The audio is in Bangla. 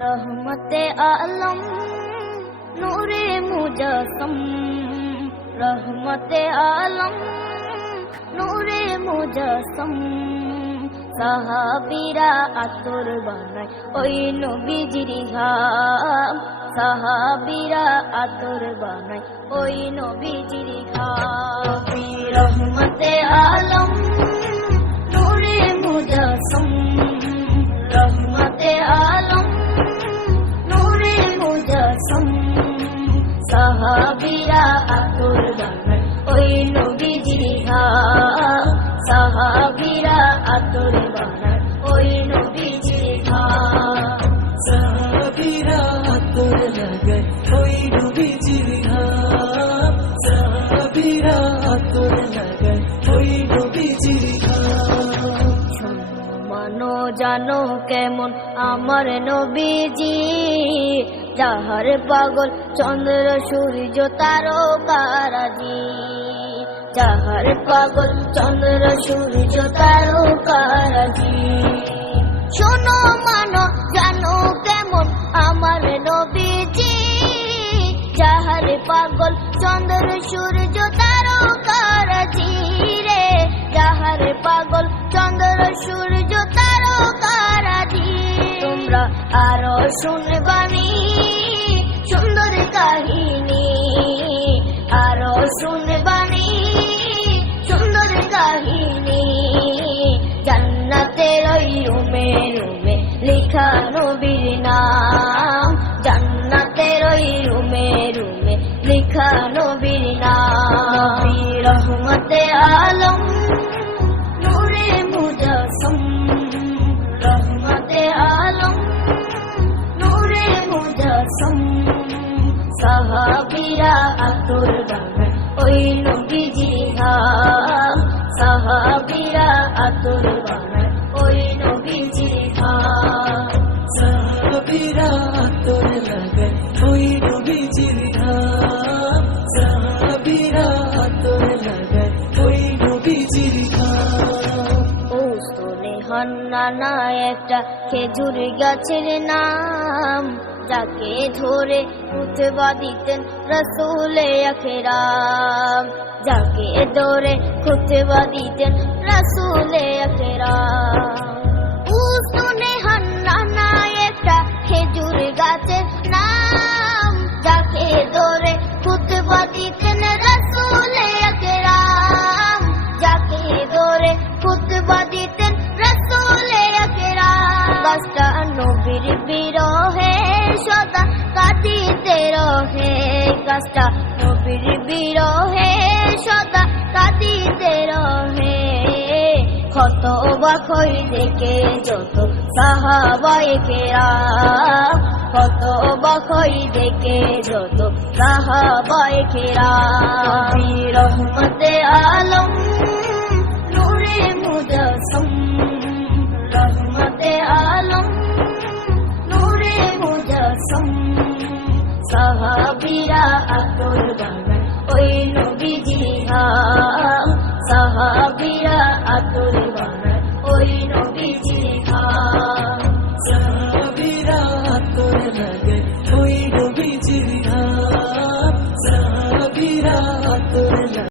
রহমতে আলম, নূরে মুজাসম। রহমতে আলম, নূরে মুজাসম। সাহাবিরা আতর বানায় ওই নবীজির ঘাম। সাহাবিরা আতর বানায় ওই নবীজির ঘাম। রহমতে আলম সাহাবিরা আতর বানায়। ওই নবীজির ঘাম সাহাবিরা বানায়। ওই নবীজির ঘাম সাহাবীরা আতর লাগায় ওই নবীজির ঘাম সাহাবীরা আতর লাগায় ওই নবীজির জানো কেমন আমার নবীজি। যাহার পাগল, চন্দ্র, সূর্য তারকারাজি যাহার পাগল, চন্দ্র, সূর্য তারকারাজি শোনো মানো, জানো কেমন আমার নবীজি। যাহার পাগল, চন্দ্র, সূর্য তারকারাজি রে। যাহার পাগল, চন্দ্র, সূর্য তারকারাজি তোমরা আরও শুনবানি নাম, জান্নাতের ওই রুমে রুমে লেখা নবীর নাম। রহমতে আলম, নূরে মুজাসম। রহমতে আলম, নূরে মুজাসম। সাহাবিরা আতর বানায় ওই নবীজি ঘাম সাহাবিরা আতর বানায় ওই নবীজি আতর লাগায় ওই নবীজির ঘাম সাহাবীরা আতর লাগায় ওই নবীজির ঘাম ও স্তনে হান্নানা একটা খেজুর গাছের নাম, যাকে ধরে খুতবা দিতেন রসুলে আখেরাম যাকে ধরে খুতবা দিতেন রসুলে আখেরাম গাছটা নবীর বিরহে, সদা কাঁদিতে রহে। ক্ষত বাখই দেখে যত সাহাবাই কেরাম, ক্ষত বাখই দেখে যত সাহাবাই কেরাম। রহমতে আলম, নূরে মুজাসম। রহমতে আলম, নূরে মুজাসম। সাহাবিরা আতর বানায় ওই নবীজি ঘাম সাহাবিরা আতর